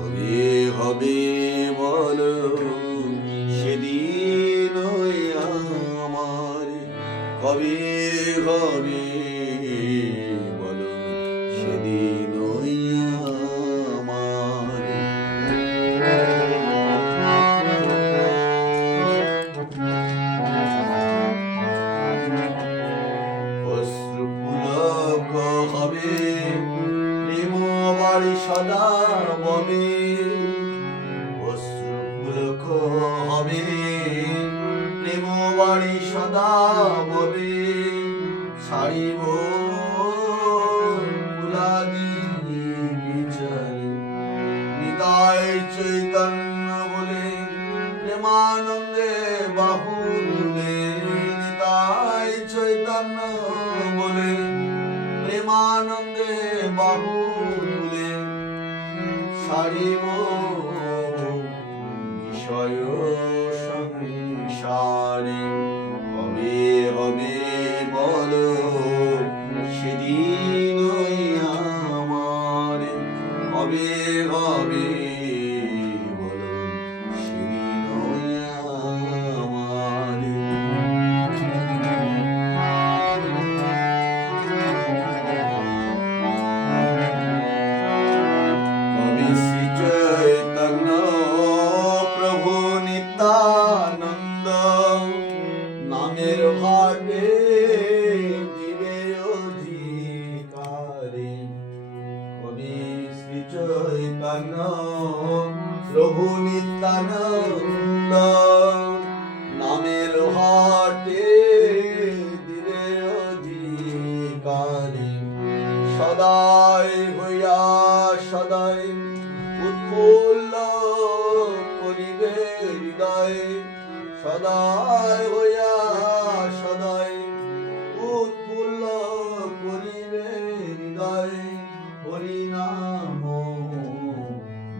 কবে হবে বলো সেদিন ওই আমার, কবে হবে বলো সেদিন ওই আমার। অশ্রুপুলক হবে প্রেম বাড়ি সদা ববে, অশ্রুপুলক হবে প্রেম বাড়ি সদা ববে, ছাড়িব ফুলাদি বিচারে নিতাই চৈতন্য বলে প্রেমানন্দে বাহু তুলে, নিতাই চৈতন্য বলে প্রেমানন্দে বাহু তুলে, ছাড়িব বিষয় সংসারে। কবে হবে বলো সেদিন ওই আমার, কবে হবে বলো সেদিন ওই আমার। কবে শ্রী চৈতন্য প্রভু নিত্যানন্দ নামের ভাগে দিবে অধিকারে, কবি শ্রী চৈতন্য প্রভু নিত্যানন্দ নামের হাটে দিবে অধিকারে, সদাই হইয়া সদাই উৎফুল্ল করিবে হৃদয়, সদাই হইয়া সদাই উৎফুল্ল করিবে হৃদয়, হরিনাম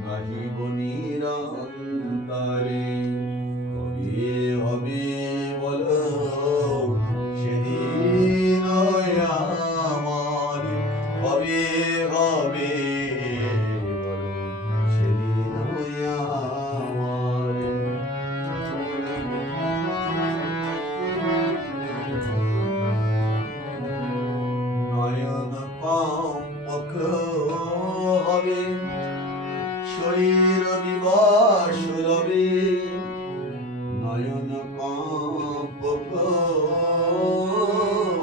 গাহিব নিরন্তরে। কবে হবে বলো সেদিন ওই আমার, কবে হবে বলো সেদিন ওই আমার। নয়ন কম্পক হবে শরীর বিবশ রবে, নয়ন কম্পক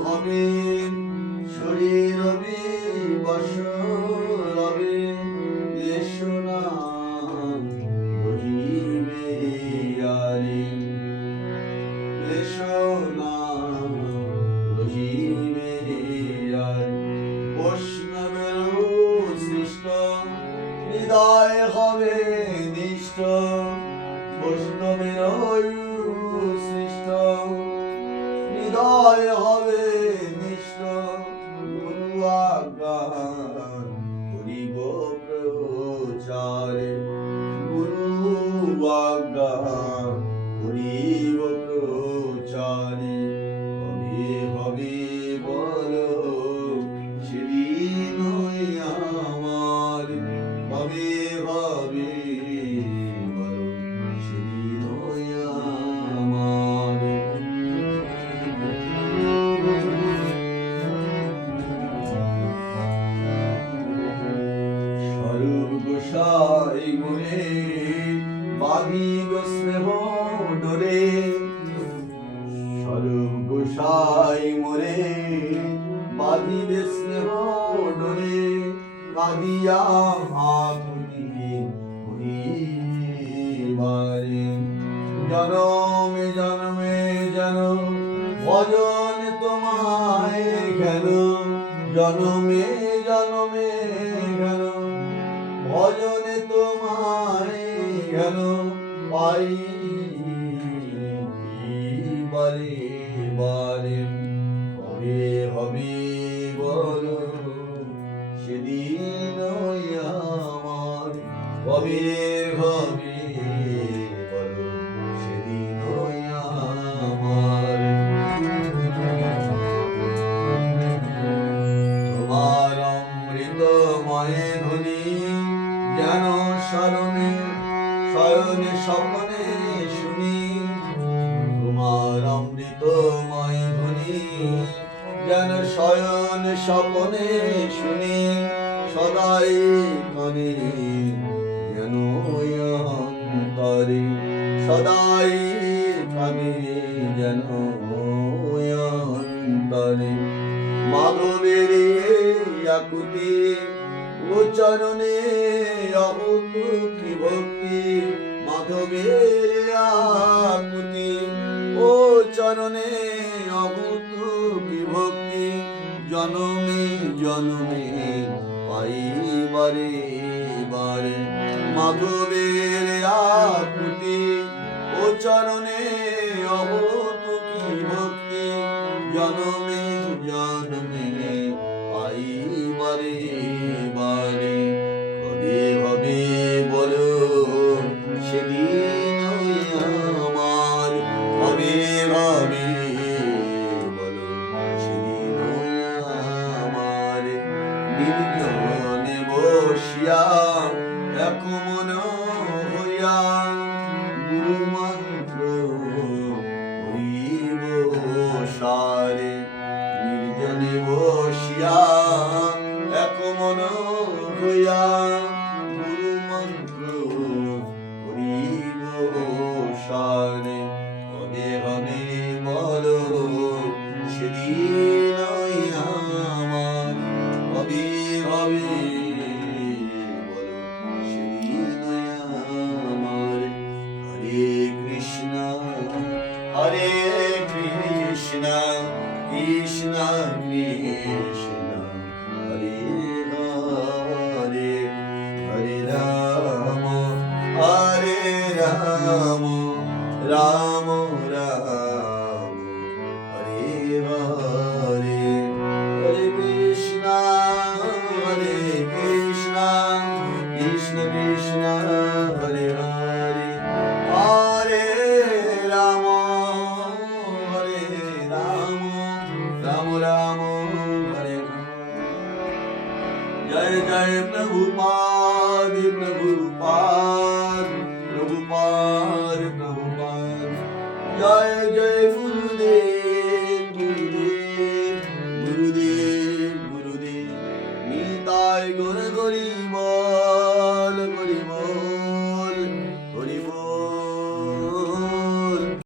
হবে শরীর বিবশ রবে, দেশনা রহিবে আরে, দেশনা রহিবে আর। বৈষ্ণবের সৃষ্ট হৃদয় হবে নিষ্ঠ, বৈষ্ণবের সৃষ্ট হৃদয় হবে নিষ্ঠ, গুরু আজ্ঞা করিব প্রচারে, গুরু আজ্ঞা করিব প্রচারে। কবে হবে বলো সেদিন ওই আমার, কবে হবে বলো সেদিন ওই আমার। স্বরূপ গোসাই মোরে বাঁধিব স্নেহ ডোরে, স্বরূপ গোসাই মোরে বাঁধিবে স্নেহ ডোরে, কাঁদিয়া মাতুলি পরিবারে। জনমে জনমে যেন ভজন তোমায় ঘেন, জনমে জনমে ঘেন ভজনে তোমায় ঘেন, পাই বারে বারে। কবে হবে বলো সেদিন ওই আমার, কবে হবে বলো সেদিন ওই আমার। তোমার অমৃতময় ধ্বনি যেন শরণে শয়নে স্বপনে শুনি তোমার অমৃতময় ধ্বনি যেন শয়ন স্বপনে শুনি সদাই কানে যেন অন্তরে সদাই কানে যেন অন্তরে মাধবের আকুতি ও চরণে অহুত কি ভক্তি মাধবের আকুতি ও চরণে অহুত কি ভক্তি জনমে জনমে পাই বারে বারে মাধবের আকুতি ও চরণে অহুত কি ভক্তি জনমে জনমে পাই বারে বারে হবে হবে বলো সেদিন আমার হবে হবে বলো সেদিন আমার নির্জনে বসিয়া এক মন হইয়া গুরু মন্ত্র হইব সারে নির্জনে বসিয়া এক মন হইয়া গুরু মন্ত্র হইব সারে হবে হবে বলো সেদিন আমার হবে হবে বলো সেদিন আমার হরে কৃষ্ণ হরে কৃষ্ণ কৃষ্ণ কৃষ্ণ হরে হরে হরে রাম রাম রাম হরে হরে হরে কৃষ্ণ কৃষ্ণ কৃষ্ণ হরে হরে হরে রাম রাম রাম হরে जय जय प्रभुपाद प्रभुपाद प्रभुपाद प्रभुपाद जय